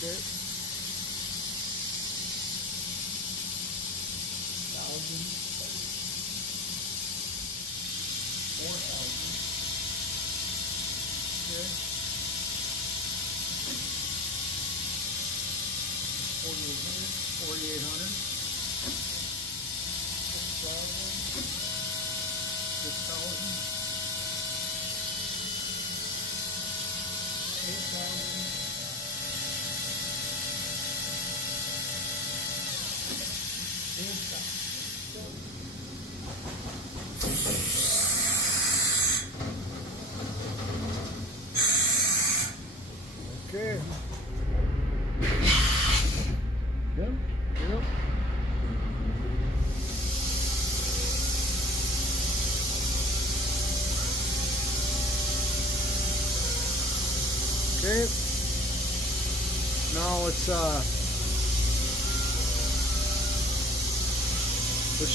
Okay. 1,000, 4,000, Okay. 4,800, 4,800. 6,000, 6,000. 8,000, 8,000. Okay. Yep. Yep. Okay. Now let's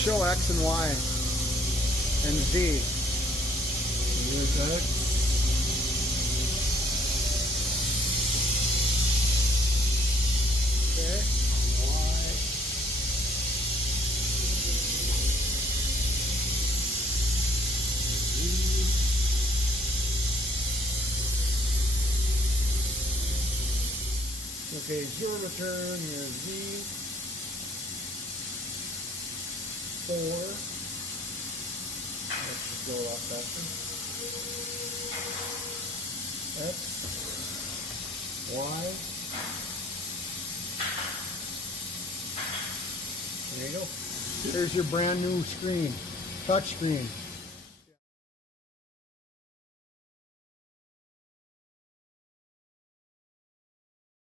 show X and Y and Z. Here's X. Okay. Y. Z. Okay, zero return, here's Z. 4. Let's just go a lot faster. X. Y. There you go. There's your brand new screen. Touch screen.